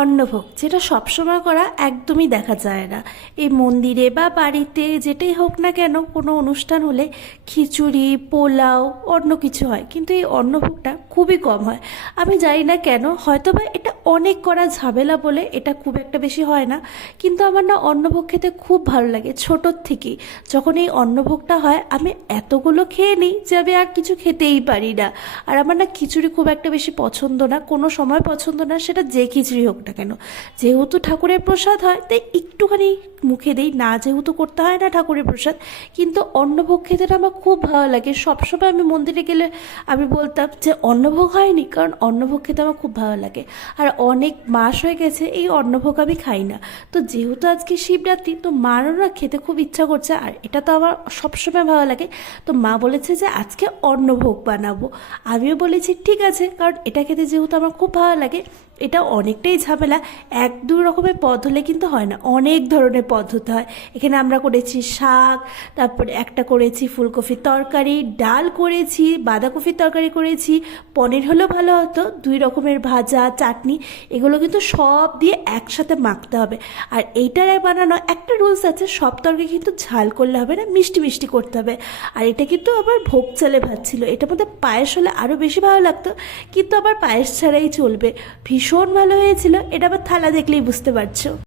অন্নভোগ যেটা সবসময় করা একদমই দেখা যায় না। এই মন্দিরে বা বাড়িতে যেটাই হোক না কেন, কোনো অনুষ্ঠান হলে খিচুড়ি, পোলাও, অন্য কিছু হয়, কিন্তু এই অন্নভোগটা খুবই কম হয়। আমি জানি না কেন, হয়তো বা এটা অনেক করা ঝামেলা বলে এটা খুব একটা বেশি হয় না। কিন্তু আমার না অন্নভোগ খেতে খুব ভালো লাগে ছোটোর থেকেই। যখন এই অন্নভোগটা হয় আমি এতগুলো খেয়ে নিই যে আমি আর কিছু খেতেই পারি না। আর আমার না খিচুড়ি খুব একটা বেশি পছন্দ না, কোনো সময় পছন্দ না, সেটা যে খিচুড়ি হোক না কেন। যেহেতু ঠাকুরের প্রসাদ হয় তাই একটুখানি মুখে দিই, না যেহেতু করতে হয় না ঠাকুরের প্রসাদ। কিন্তু অন্নভোগ খেতে না আমার খুব ভালো লাগে। সবসময় আমি মন্দিরে গেলে আমি বলতাম যে অন্নভোগ হয়নি, কারণ অন্নভোগ খেতে আমার খুব ভালো লাগে। আর অনেক মাস হয়ে গেছে এই অন্নভোগ আমি খাই না। তো যেহেতু আজকে শিবরাত্রি, তো মারও না খেতে খুব ইচ্ছা করছে, আর এটা তো আমার সবসময় ভালো লাগে। তো মা বলেছে যে আজকে অন্নভোগ বানাবো। আমিও বলেছি ঠিক আছে, কারণ এটা খেতে যেহেতু আমার খুব ভালো লাগে। এটা অনেকটাই ঝামেলা, এক দু রকমের পদ হলে কিন্তু হয় না, অনেক ধরনের পদ হতে হয়। এখানে আমরা করেছি শাক, তারপরে একটা করেছি ফুলকপির তরকারি, ডাল করেছি, বাঁধাকপির তরকারি করেছি, পনির হলেও ভালো হতো, দুই রকমের ভাজা, চাটনি। এগুলো কিন্তু সব দিয়ে একসাথে মাখতে হবে। আর এইটার বানানো একটা রুলস আছে, সব তরকারি কিন্তু ঝাল করলে হবে না, মিষ্টি মিষ্টি করতে হবে। আর এটা কিন্তু আবার ভোগ চালে ভাত ছিল, এটার মধ্যে পায়েস হলে আরও বেশি ভালো লাগতো, কিন্তু আবার পায়েস ছাড়াই চলবে। ভীষণ ভালো হয়েছিল, এটা আবার থালা দেখলেই বুঝতে পারছো।